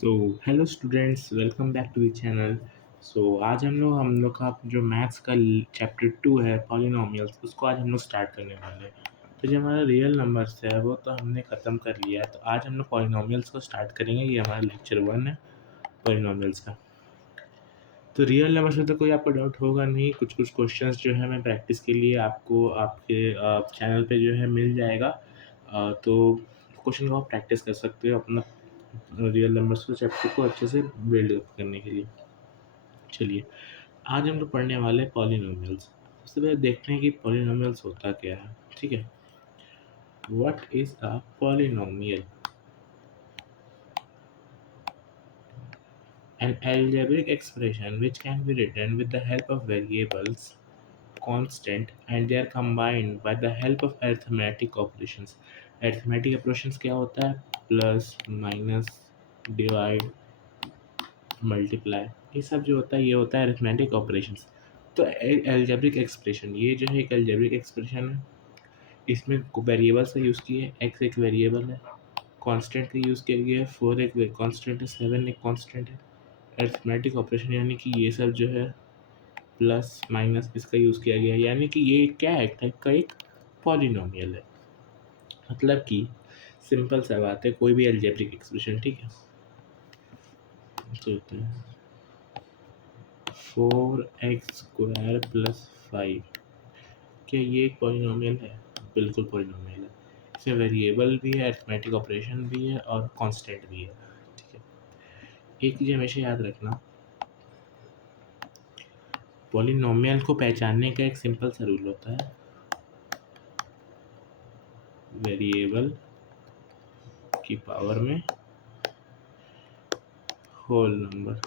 So hello students, welcome back to the channel. आज हम लोग का जो मैथ्स का चैप्टर 2 है पॉलिनोमियल्स, उसको आज हम लोग स्टार्ट करने वाले हैं। तो जो हमारा रियल नंबर्स है वो तो हमने ख़त्म कर लिया है। तो आज हम लोग पॉलिनोमियल्स को स्टार्ट करेंगे। ये हमारा लेक्चर 1 है पॉलिनोमियल्स का। तो रियल नंबर्स में तो कोई आपको डाउट होगा नहीं। कुछ कुछ क्वेश्चंस जो है मैं प्रैक्टिस के लिए आपको आपके चैनल पे जो है मिल जाएगा। तो क्वेश्चन को आप प्रैक्टिस कर सकते हो अपना रियल नंबर्स के चैप्टर को अच्छे से बिल्ड अप करने के लिए। चलिए, आज हम लोग पढ़ने वाले हैं पॉलिनोमियल्स। सबसे पहले देखते हैं कि पॉलिनोमियल्स होता क्या है। ठीक है, what is a polynomial? An algebraic expression which can be written with the help of variables, constant, and they are combined by the help of arithmetic operations. Arithmetic operations क्या होता है? प्लस, माइनस, डिवाइड, मल्टीप्लाई, ये सब जो होता है ये होता है अरिथमेटिक ऑपरेशंस। तो एल्जेब्रिक एक्सप्रेशन, ये जो है एक एल्जेब्रिक एक्सप्रेशन है। इसमें वेरिएबल्स का यूज़ किया है। एक्स एक वेरिएबल है, कांस्टेंट का यूज़ किया गया है। 4 एक कांस्टेंट है, 7 एक कांस्टेंट है। अरिथमेटिक ऑपरेशन यानी कि ये सब जो है प्लस माइनस इसका यूज़ किया गया है, यानी कि ये क्या है? टाइप का एक पॉलिनोमियल है। मतलब कि सिंपल सा बात है, कोई भी एल्जेब्रिक एक्सप्रेशन, ठीक है, तो होता है 4x² प्लस 5। क्या ये एक पॉलिनोमियल है? बिल्कुल पॉलिनोमियल है। इसमें वेरिएबल भी है, अरिथमेटिक ऑपरेशन भी है और कांस्टेंट भी है। ठीक है, एक चीज़ हमेशा याद रखना, पॉलिनोमियल को पहचानने का एक सिंपल सा रूल होता है, वेरिएबल की पावर में होल नंबर।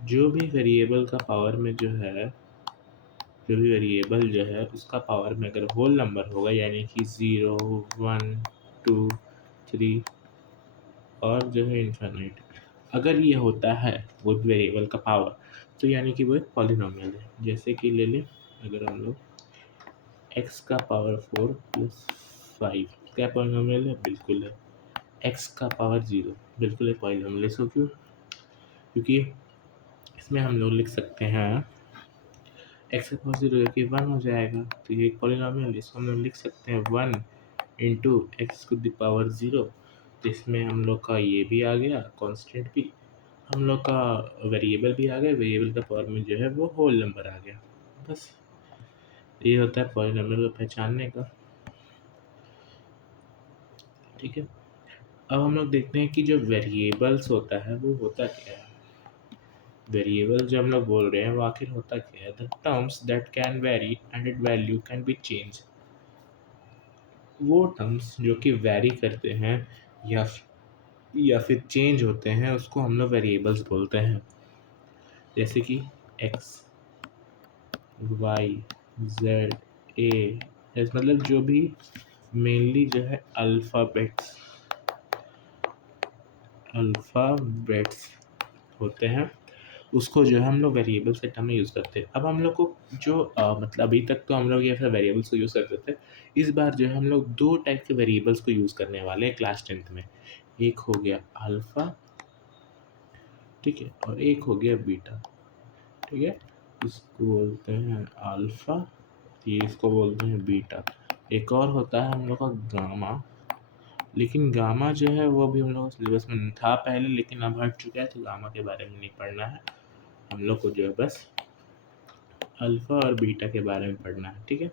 जो भी वेरिएबल का पावर में जो है, जो भी वेरिएबल जो है उसका पावर में अगर होल नंबर होगा, यानी कि 0, 1, 2, 3 और जो है इन्फिनिट, अगर ये होता है वो वेरिएबल का पावर, तो यानी कि वो एक पॉलिनोमियल है। जैसे कि ले लें, अगर हम लोग x का पावर 4 प्लस 5, क्या पॉलिनोमियल है? बिल्कुल है। x का पावर 0 बिल्कुल एक पॉलिनोमियल है। इसको क्यों? क्योंकि इसमें हम लोग लिख सकते हैं x का पावर 0 कि 1 हो जाएगा, तो ये एक पॉलिनोमियल। इसको हम लोग लिख सकते हैं 1 into x to the power 0। तो इसमें हम लोग का ये भी आ गया, कांस्टेंट भी, हम लोग का वेरिएबल भी आ गया। वेरिएबल का पावर में जो है वो होल नंबर आ गया। बस ये होता है पॉलिनोमियल को पहचानने का। ठीक है, अब हम लोग देखते हैं कि जो वेरिएबल्स होता है वो होता क्या है। वेरिएबल जो हम लोग बोल रहे हैं वो आखिर होता क्या है? The terms that can very and it value can be change. वो टर्म्स जो कि वेरी करते हैं या फिर चेंज होते हैं, उसको हम लोग वेरिएबल्स बोलते हैं। जैसे कि x, y, z, a, s, मतलब जो भी मेनली जो है अल्फ़ाबेट्स होते हैं, उसको जो है हम लोग वेरिएबल्स के टर्म में यूज़ करते हैं। अब हम लोग को जो मतलब अभी तक तो हम लोग ये फिर वेरिएबल्स को यूज़ करते थे। इस बार जो है हम लोग 2 टाइप के वेरिएबल्स को यूज़ करने वाले हैं क्लास 10th में। एक हो गया अल्फ़ा, ठीक है, और एक हो गया बीटा। ठीक है, इसको बोलते हैं अल्फ़ा, ये इसको बोलते हैं बीटा। एक और होता है हम लोग का गामा, लेकिन गामा जो है वो भी हम लोग सिलेबस में था पहले, लेकिन अब हट चुका है, तो गामा के बारे में नहीं पढ़ना है हम लोग को। जो है बस अल्फ़ा और बीटा के बारे में पढ़ना है। ठीक है,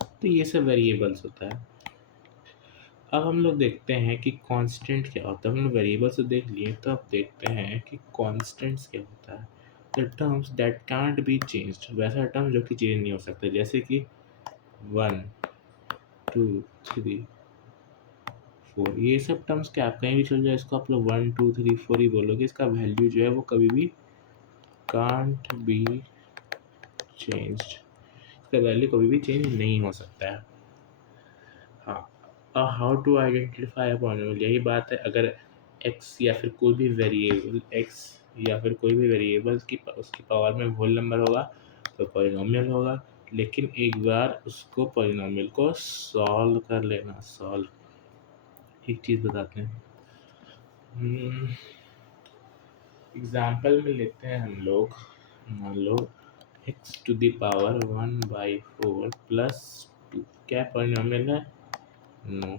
तो ये सब वेरिएबल्स होता है। अब हम लोग देखते हैं कि कांस्टेंट क्या होता है। हम लोग वेरिएबल्स तो देख लिए, तो अब देखते हैं कि कांस्टेंट्स क्या होता है। The terms that can't be changed, वैसा टर्म जो कि चेंज नहीं हो सकता। जैसे कि 1, 2, 3, 4, ये सब टर्म्स क्या, आप कहीं भी चल जाए, इसको आप लोग 1, 2, 3, 4 ही बोलोगे। इसका वैल्यू जो है वो कभी भी कांट बी चेंज्ड, इसका वैल्यू कभी भी चेंज नहीं हो सकता है। हाँ, how to identify a polynomial, यही बात है। अगर x या फिर कोई भी वेरिएबल x या फिर कोई भी वेरिएबल की उसकी पावर में होल नंबर होगा तो पॉलिनोमियल होगा। लेकिन एक बार उसको पॉलिनोमियल को सॉल्व कर लेना। सॉल्व, एक चीज़ बताते हैं, एग्जाम्पल में लेते हैं हम लोग, मान लो x to the power 1/4 plus 2, क्या पॉलिनॉमियल है? नो।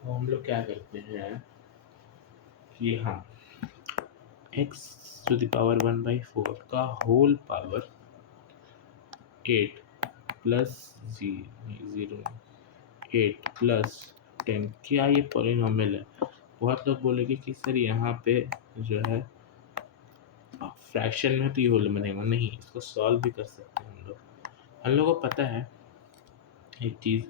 तो हम लोग क्या करते हैं कि हाँ, एक्स टू द पावर 1/4 का होल पावर 8 प्लस 0 8 प्लस 10, क्या ये पॉलिनॉमियल है? बहुत लोग बोलेंगे कि सर यहाँ पे जो है फ्रैक्शन में तो ये होल बनेगा, नहीं, इसको सॉल्व भी कर सकते हैं हम लोग को पता है एक चीज़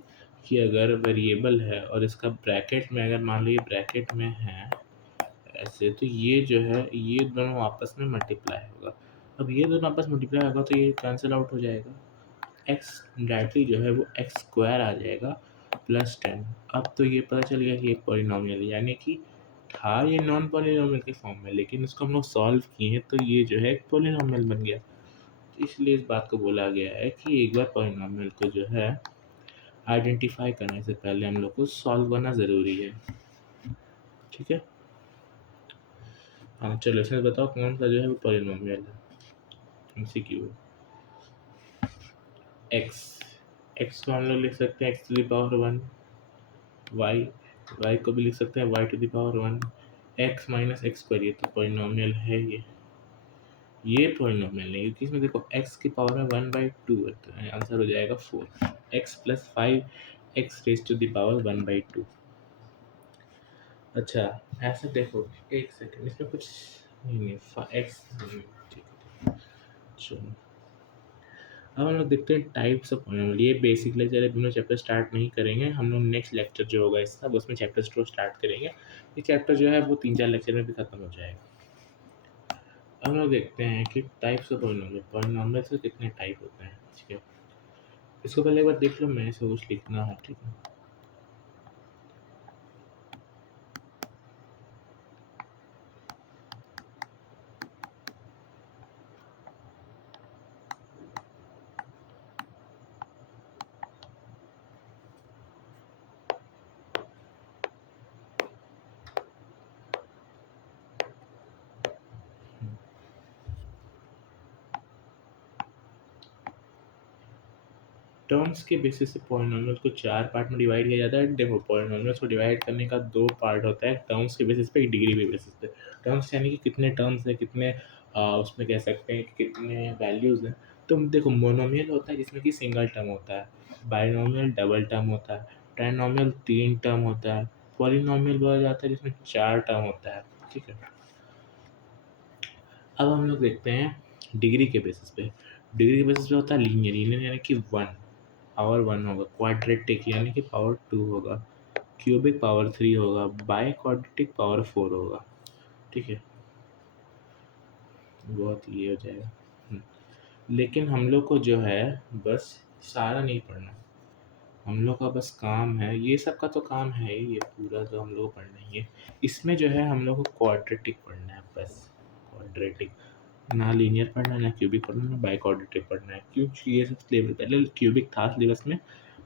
कि अगर वेरिएबल है और इसका ब्रैकेट में, अगर मान लो ये ब्रैकेट में है ऐसे, तो ये जो है ये दोनों आपस में मल्टीप्लाई होगा। अब ये दोनों आपस में मल्टीप्लाई होगा तो ये कैंसिल आउट हो जाएगा, एक्स डायरेक्टली जो है वो एक्स स्क्वायर आ जाएगा प्लस 10। अब तो ये पता चल गया कि एक पॉलिनॉमियल, यानी कि था ये नॉन पॉलिनॉमियल के फॉर्म में, लेकिन इसको हम लोग सॉल्व किए हैं तो ये जो है एक पॉलिनॉमियल बन गया। इसलिए इस बात को बोला गया है कि एक बार पॉलिनॉमियल को जो है आइडेंटिफाई करने से पहले हम लोग को सॉल्व करना ज़रूरी है। ठीक है, हाँ चलो इसमें बताओ कौन सा जो है वो पॉलिनॉमियल है। एमसीक्यू। एक्स, एक्स को हम लोग लिख सकते हैं x to the power 1, y, y को भी लिख सकते हैं y to the power 1, x minus x square, ये तो पॉलिनॉमियल है ये पॉलिनॉमियल नहीं, क्योंकि इसमें देखो एक्स की पावर में 1/2 है, तो आंसर हो जाएगा 4, x plus 5 x raise to the power 1/2। अच्छा, ऐसा देखो, एक सेकंड, इसमें कुछ नहीं एक्स, ठीक है, चलो अब हम लोग देखते हैं टाइप्स ऑफ पॉलिनॉमियल। ये बेसिक लेक्चर है, दोनों चैप्टर स्टार्ट नहीं करेंगे हम लोग, नेक्स्ट लेक्चर जो होगा इसका उसमें चैप्टर टू स्टार्ट करेंगे। ये चैप्टर जो है वो 3-4 लेक्चर में भी खत्म हो जाएगा। अब हम लोग देखते हैं कि टाइप्स ऑफ पॉलिनॉमियल, पॉलिनॉमियल से कितने टाइप होते हैं। ठीक है, इसको पहले एक बार देख लो, मैं इसे कुछ लिखना है, ठीक है। टर्म्स के बेसिस से पॉलिनॉमियल को 4 पार्ट में डिवाइड किया जाता है। देखो, पॉलिनॉमियल्स को डिवाइड करने का 2 पार्ट होता है, टर्म्स के बेसिस पे, एक डिग्री के बेसिस पे। टर्म्स यानी कि कितने टर्म्स हैं, कितने उसमें कह सकते हैं कि कितने वैल्यूज़ हैं। तो देखो, मोनोमियल होता है जिसमें कि सिंगल टर्म होता है, बाइनोमियल डबल टर्म होता है, ट्राइनोमियल 3 टर्म होता है, पॉलिनॉमियल बोला जाता है जिसमें 4 टर्म होता है। ठीक है, अब हम लोग देखते हैं डिग्री के बेसिस पे। डिग्री के बेसिस पे होता है लीनियर, लीनियर यानी कि 1 पावर 1 होगा, क्वाड्रेटिक यानी कि पावर 2 होगा, क्यूबिक पावर 3 होगा, बाई क्वाड्रेटिक पावर 4 होगा। ठीक है, बहुत ये हो जाएगा। लेकिन हम लोग को जो है बस सारा नहीं पढ़ना, हम लोग का बस काम है, ये सब का तो काम है ही, ये पूरा जो हम लोग को पढ़ना ही है। इसमें जो है हम लोग को क्वाड्रेटिक पढ़ना है, बस क्वाड्रेटिक, ना लीनियर पढ़ना है, ना क्यूबिक पढ़ना है, ना बाई क्वाड्रेटिक पढ़ना है, क्योंकि ये सब सिलेबस, पहले क्यूबिक था सिलेबस में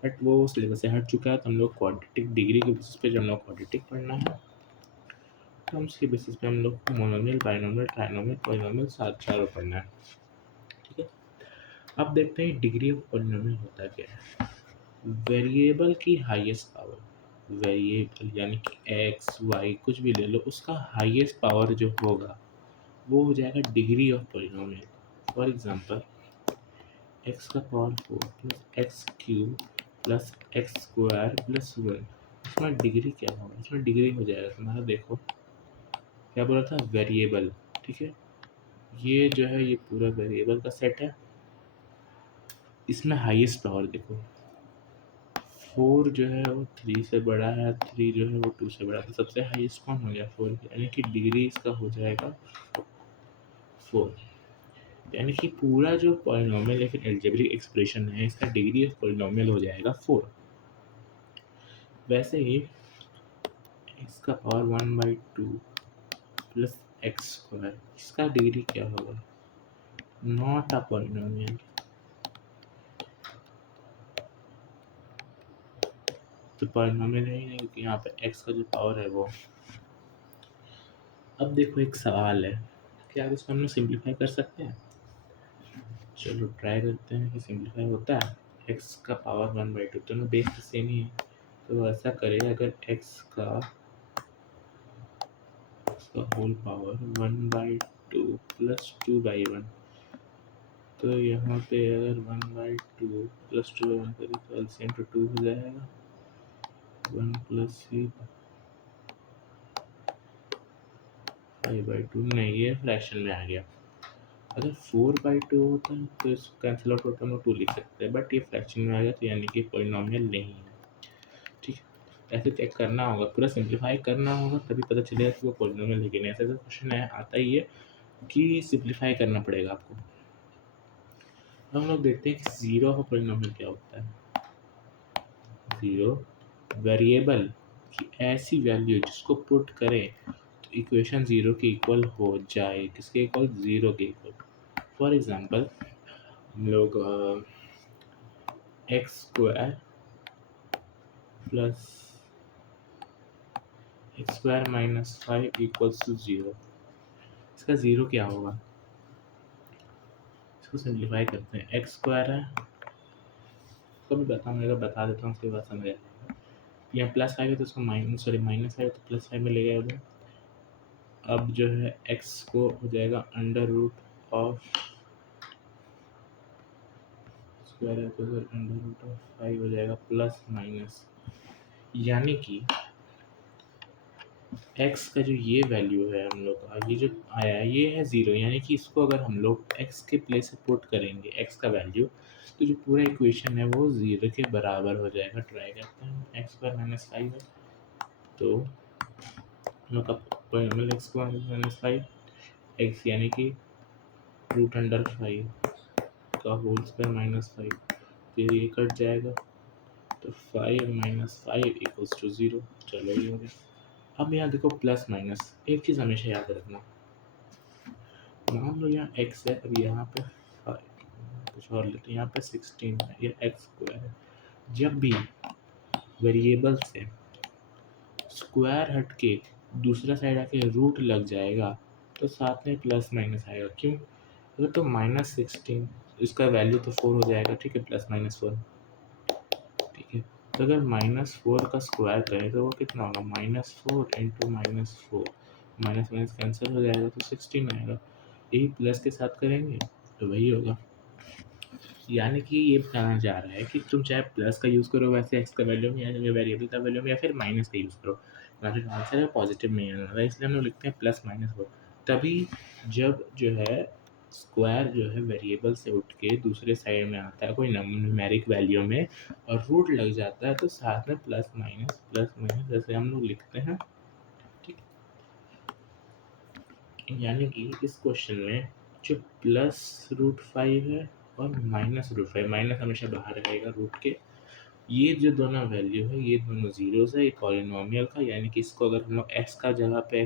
बट वो सिलेबस से हट चुका है, तो हम लोग क्वाड्रेटिक डिग्री के बेसिस पे जो हम लोग क्वाड्रेटिक पढ़ना है, टर्म्स के बेसिस पे हम लोग मोनोमियल, बाइनोमियल, ट्राइनोमियल, पॉलिनोमियल चारों पढ़ना है। ठीक है, अब देखते हैं डिग्री ऑफ पॉलिनोमियल होता क्या है। वेरिएबल की हाईएस्ट पावर, वेरिएबल यानी कि एक्स वाई कुछ भी ले लो, उसका हाईएस्ट पावर जो होगा वो हो जाएगा degree of polynomial. For example, x का power 4 plus x cube plus x square plus 1, इसमें डिग्री क्या होगा? इसमें डिग्री हो जाएगा तुम्हारा, देखो क्या बोला था, वेरिएबल। ठीक है, ये जो है ये पूरा वेरिएबल का सेट है, इसमें हाईएस्ट पावर देखो, 4 जो है वो 3 से बड़ा है, 3 जो है वो 2 से बड़ा है, तो सबसे हाईएस्ट कौन हो गया? 4, यानी कि डिग्री इसका हो जाएगा 4। यानी कि पूरा जो पॉलिनॉमियल या फिर अलजेब्रिक एक्सप्रेशन है, इसका डिग्री ऑफ पॉलिनॉमियल हो जाएगा 4। वैसे ही एक्स का पावर 1/2 प्लस एक्स स्क्वायर, इसका डिग्री क्या होगा? नॉट अ पॉलिनोमियल, तो पॉलिनोमियल है ही नहीं, क्योंकि यहाँ पे एक्स का जो पावर है वो अब देखो एक सवाल है, क्या इसको हम लोग सिंप्लीफाई कर सकते हैं? चलो ट्राई करते हैं कि सिंप्लीफाई होता है। एक्स का पावर 1/2, दोनों बेस तो सेम ही है, तो ऐसा करें, अगर एक्स का होल पावर 1/2 प्लस 2/1, तो यहाँ पे अगर 1/2 प्लस 2/1 करें तो एलसीएम तो 2 हो जाएगा, 1 प्लस 5/2, नहीं ये फ्रैक्शन में आ गया। अगर 4/2 होता है तो इसको कैंसिल आउट होकर हम लोग 2 लिख सकते हैं, बट ये फ्रैक्शन में आ गया तो यानी कि पॉलिनॉमियल नहीं है। ठीक है, ऐसे चेक करना होगा, पूरा सिंप्लीफाई करना होगा, तभी पता चलेगा कि वो पॉलिनॉमियल है कि नहीं। ऐसा ऐसा क्वेश्चन है, आता ही है कि सिंप्लीफाई करना पड़ेगा आपको। हम लोग देखते हैं कि जीरो ऑफ पॉलिनॉमियल क्या होता है। जीरो वेरिएबल की ऐसी वैल्यू जिसको पुट करें तो इक्वेशन जीरो के इक्वल हो जाए। किसके इक्वल? जीरो के इक्वल। फॉर एग्जांपल हम लोग x square plus x square minus 5 equals to zero, इसका जीरो क्या होगा? इसको सिंप्लीफाई करते हैं। एक्स स्क्वायर है, इसको भी बता देता हूँ, उसके बाद समझ आएगा। यहाँ प्लस 5 है तो उसको माइनस 5 है तो प्लस 5 में ले गया उधर। अब जो है एक्स को हो जाएगा अंडर रूट ऑफ स्क्वायर है तो अंडर रूट ऑफ 5 हो जाएगा प्लस माइनस, यानी कि x का जो ये वैल्यू है हम लोग का, ये जो आया है ये है ज़ीरो, यानी कि इसको अगर हम लोग x के प्लेस से पुट करेंगे x का वैल्यू, तो जो पूरा इक्वेशन है वो ज़ीरो के बराबर हो जाएगा। ट्राई करते हैं। एक्स स्क्वायर माइनस 5 है तो हम लोग का polynomial x square minus 5 x यानी कि रूट अंडर 5 का होल स्क्वायर माइनस 5, तो ये कट जाएगा, तो 5 माइनस 5 इक्वल्स टू 0। चलो ये हो गया। अब यहाँ देखो प्लस माइनस, एक चीज़ हमेशा याद रखना, मान लो यहाँ x है, अब यहाँ पे 5, कुछ और लेते हैं, यहाँ पे 16 है, ये एक्स स्क्वायर है। जब भी वेरिएबल से स्क्वायर हट के दूसरा साइड आके रूट लग जाएगा तो साथ में प्लस माइनस आएगा। क्यों? अगर तो -16, इसका वैल्यू तो 4 हो जाएगा, ठीक है, प्लस माइनस 4, ठीक है। तो अगर -4 का स्क्वायर करें तो वो कितना होगा? -4 इंटू -4, माइनस माइनस कैंसिल हो जाएगा तो 16 आएगा। यही प्लस के साथ करेंगे तो वही होगा। यानी कि ये बताना चाह रहा है कि तुम चाहे प्लस का यूज़ करो वैसे एक्स का वैल्यू में, या वेरिएबल का वैल्यू में, या फिर माइनस का यूज़ करो, हमारे आंसर है पॉजिटिव में आने वाला है, इसलिए हम लोग लिखते हैं प्लस माइनस हो। तभी जब जो है स्क्वायर जो है वेरिएबल से उठ के दूसरे साइड में आता है कोई न्यूमेरिक वैल्यू में और रूट लग जाता है तो साथ में प्लस माइनस जैसे हम लोग लिखते हैं, ठीक। यानी कि इस क्वेश्चन में जो +√5 है और -√5, माइनस हमेशा बाहर रहेगा रूट के, ये जो दोनों वैल्यू है ये दोनों जीरोस है, ये पॉलिनॉमियल का, यानी कि इसको अगर हम लोग एक्स का जगह पे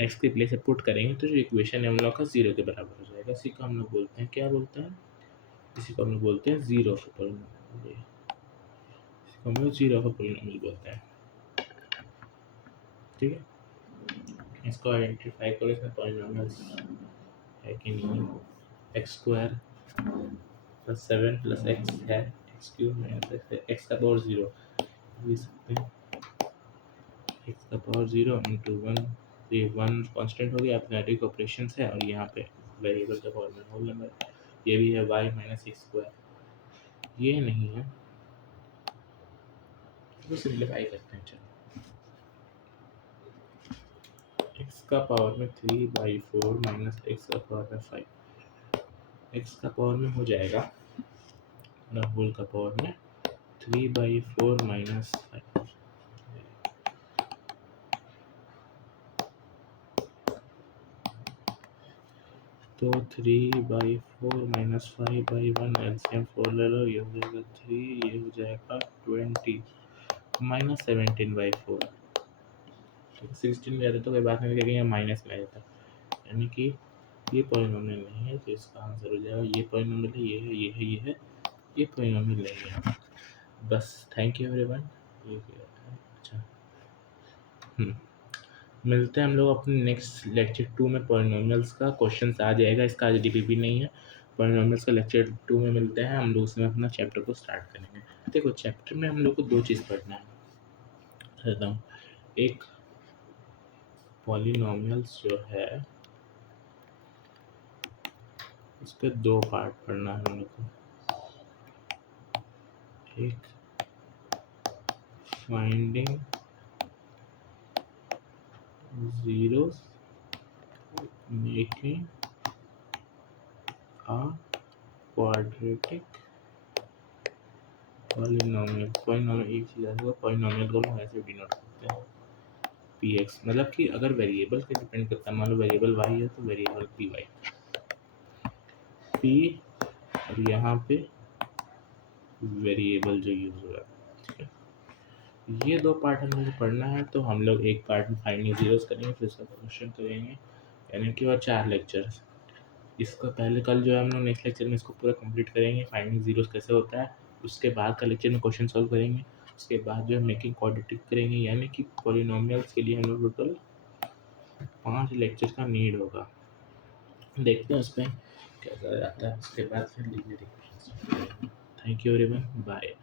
एक्स के प्लेस से पुट करेंगे तो जो इक्वेशन है हम लोग का जीरो के बराबर हो जाएगा। इसी को हम लोग बोलते हैं, क्या बोलते हैं? इसी को हम लोग बोलते हैं जीरो ऑफ पॉलिनॉमियल, इसी को हम लोग जीरो ऑफ पॉलिनॉमियल बोलते हैं, ठीक है। इसको आइडेंटिफाई करो, इसमें पॉलिनॉमियल्स है कि नहीं। X square plus 7 plus x है, एक्स क्यूब माइनस एक्स है, एक्स का पावर 0 लिख सकते हैं, एक्स का पावर 0 इंटू 1, ये 1 कांस्टेंट हो गया, अरिथमेटिक ऑपरेशन है, और यहाँ पे वेरिएबल का पावर में होल नंबर, ये भी है y माइनस एक्स स्क्वायर, ये नहीं है तो सिंप्लीफाई करते हैं। चलो एक्स का पावर में 3/4 माइनस एक्स का पावर में 5, एक्स का पावर में हो जाएगा ना, होल का पावर में 3/4 माइनस 5, तो 3/4 माइनस 5/1, एलसीएम 4 ले लो, ये हो जाएगा 3, ये हो जाएगा 20 माइनस 17/4, 16 में आता तो कोई बात नहीं, लेकिन यहाँ माइनस में आ जाता, यानी कि ये पॉलिनॉमियल नहीं है, तो इसका आंसर हो जाएगा ये पॉलिनॉमियल है, ये है, ये है, ये है, ये पॉलिनॉमियल नहीं है। बस थैंक यू एवरीवन। ये क्या है? अच्छा, मिलते हैं हम लोग अपने नेक्स्ट लेक्चर 2 में। पॉलिनोमियल्स का क्वेश्चन आ जाएगा, इसका आज डीपीपी नहीं है। पॉलिनोमियल्स का लेक्चर 2 में मिलते हैं, हम लोग उसमें अपना चैप्टर को स्टार्ट करेंगे। देखो चैप्टर में हम लोग को 2 चीज़ पढ़ना है, बताता हूँ। एक पॉलिनोमियल्स जो है उसके 2 पार्ट पढ़ना है हम लोग को। एक finding zeros, making a quadratic polynomial. Polynomial एक चीज़ है, पॉलिनोमियल को हम ऐसे डिनोट करते हैं px, मतलब कि अगर वेरिएबल पे डिपेंड करता है, मान लो वेरिएबल y है तो वेरिएबल py p, और यहाँ पे वेरिएबल जो यूज हो रहा है, ठीक है। ये 2 पार्ट हम लोग को पढ़ना है, तो हम लोग एक पार्ट में फाइंडिंग जीरोस करेंगे, फिर उसका क्वेश्चन करेंगे, यानी कि और 4 लेक्चर्स। इसका पहले कल जो है हम लोग नेक्स्ट लेक्चर में इसको पूरा कंप्लीट करेंगे, फाइंडिंग जीरोस कैसे होता है। उसके बाद का लेक्चर में क्वेश्चन सॉल्व करेंगे। उसके बाद जो है मेकिंग क्वाड्रेटिक करेंगे, यानी कि पॉलिनोमियल्स के लिए हम लोग टोटल 5 लेक्चर का नीड होगा। देखते हैं उसमें कैसा जाता है, उसके बाद फिर linear equations. Thank you everyone, bye.